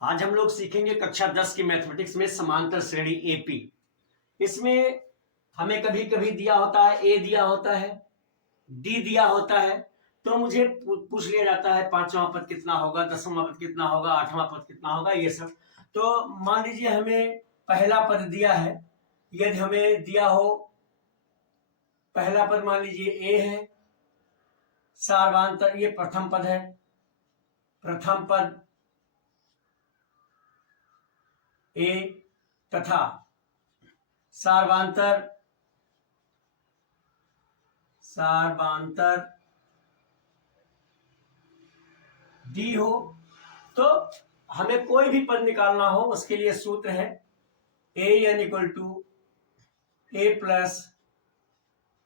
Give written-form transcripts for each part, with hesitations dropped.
आज हम लोग सीखेंगे कक्षा 10 की मैथमेटिक्स में समांतर श्रेणी एपी। इसमें हमें कभी कभी दिया होता है ए दिया होता है, डी दिया होता है, तो मुझे पूछ लिया जाता है पांचवा पद कितना होगा, दसवां पद कितना होगा, आठवां पद कितना होगा, ये सब। तो मान लीजिए हमें पहला पद दिया है, यदि हमें दिया हो पहला पद, मान लीजिए ए है, सार्वांतर, ये प्रथम पद है, प्रथम पद ए तथा सार्वांतर डी हो, तो हमें कोई भी पद निकालना हो उसके लिए सूत्र है a n equal to a plus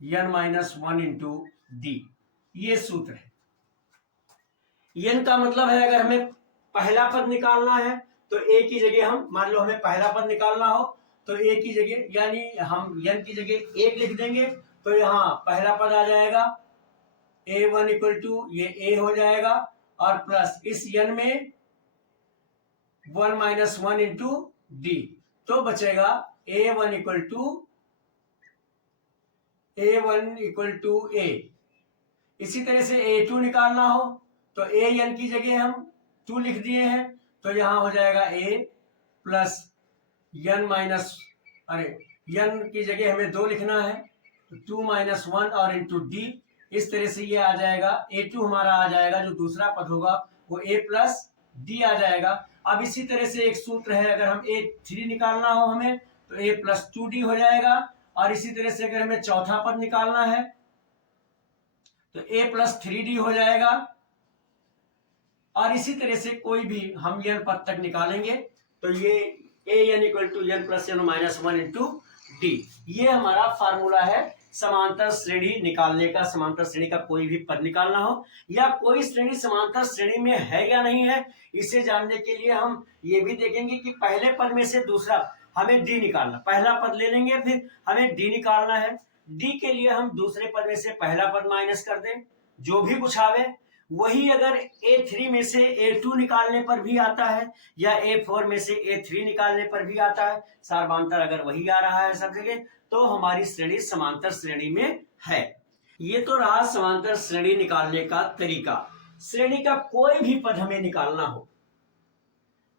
n minus one into d. ये सूत्र है। एन का मतलब है अगर हमें पहला पद निकालना है तो ए की जगह हम, मान लो हमें पहला पद निकालना हो तो ए की जगह, यानी हम एन की जगह एक लिख देंगे, तो यहाँ पहला पद आ जाएगा ए वन इक्वल टू, ये ए हो जाएगा, और प्लस इस एन में one minus one into D, तो बचेगा ए वन इक्वल टू ए। इसी तरह से ए टू निकालना हो तो ए एन की जगह हम टू लिख दिए हैं, तो यहां हो जाएगा ए प्लस एन माइनस, अरे एन की जगह हमें दो लिखना है तो टू माइनस वन और इंटू डी। इस तरह से ये आ जाएगा ए टू हमारा आ जाएगा, जो दूसरा पद होगा वो ए प्लस डी आ जाएगा। अब इसी तरह से एक सूत्र है, अगर हम ए थ्री निकालना हो हमें तो ए प्लस टू डी हो जाएगा, और इसी तरह से अगर हमें चौथा पद निकालना है तो ए प्लस थ्री डी हो जाएगा, और इसी तरह से कोई भी हम एन पद तक निकालेंगे तो ये a n equal to n plus n minus one into d. ये हमारा फार्मूला है समांतर श्रेणी निकालने का। समांतर श्रेणी का कोई भी पद निकालना हो या कोई श्रेणी समांतर श्रेणी में है या नहीं है, इसे जानने के लिए हम ये भी देखेंगे कि पहले पद में से दूसरा हमें डी निकालना, पहला पद ले लेंगे फिर हमें डी निकालना है। डी के लिए हम दूसरे पद में से पहला पद माइनस कर दें, जो भी कुछ आवे वही अगर A3 में से A2 निकालने पर भी आता है या A4 में से A3 निकालने पर भी आता है, सार्वांतर अगर वही आ रहा है सब जगह, तो हमारी श्रेणी समांतर श्रेणी में है। ये तो रहा समांतर श्रेणी निकालने का तरीका। श्रेणी का कोई भी पद हमें निकालना हो,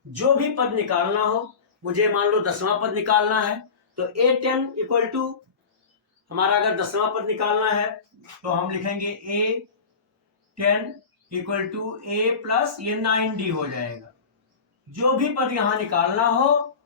जो भी पद निकालना हो, मुझे मान लो 10वां पद निकालना है तो A10 इक्वल टू, हमारा अगर 10वां पद निकालना है तो हम लिखेंगे A10 equal to a plus ये 9D हो जाएगा। जो भी पद यहां निकालना हो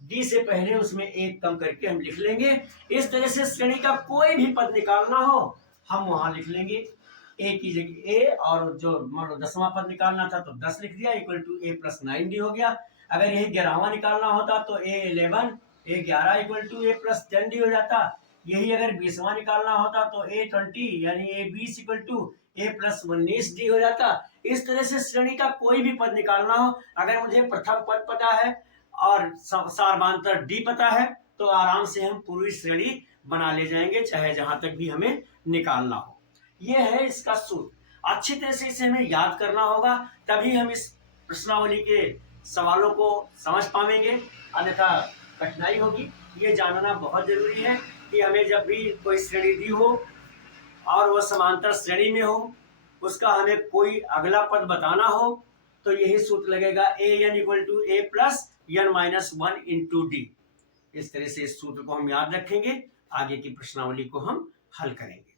डी से पहले उसमें एक कम करके हम लिख लेंगे। इस तरह से श्रेणी का कोई भी पद निकालना हो हम वहां लिख लेंगे ए की जगह ए, और जो मान लो 10वां पद निकालना था तो 10 लिख दिया, equal to a plus 9D हो गया। अगर यही 11वां निकालना होता तो A11, A11 equal to a plus 10D हो जाता। यही अगर 20वां निकालना होता तो A20 यानी A20 equal to a plus 19D हो जाता। इस तरह से श्रेणी का कोई भी पद निकालना हो, अगर मुझे प्रथम पद पता है और सार्वांतर डी पता है तो आराम से हम पूरी श्रेणी बना ले जाएंगे, चाहे जहां तक भी हमें निकालना हो। यह है इसका सूत्र। अच्छी तरह से इसे हमें याद करना होगा, तभी हम इस प्रश्नावली के सवालों को समझ पाएंगे, अन्यथा कठिनाई होगी। ये जानना बहुत जरूरी है कि हमें जब भी कोई श्रेणी दी हो और वह समांतर श्रेणी में हो, उसका हमें कोई अगला पद बताना हो, तो यही सूत्र लगेगा a n equal to a plus n minus one into d. इस तरह से इस सूत्र को हम याद रखेंगे, आगे की प्रश्नावली को हम हल करेंगे।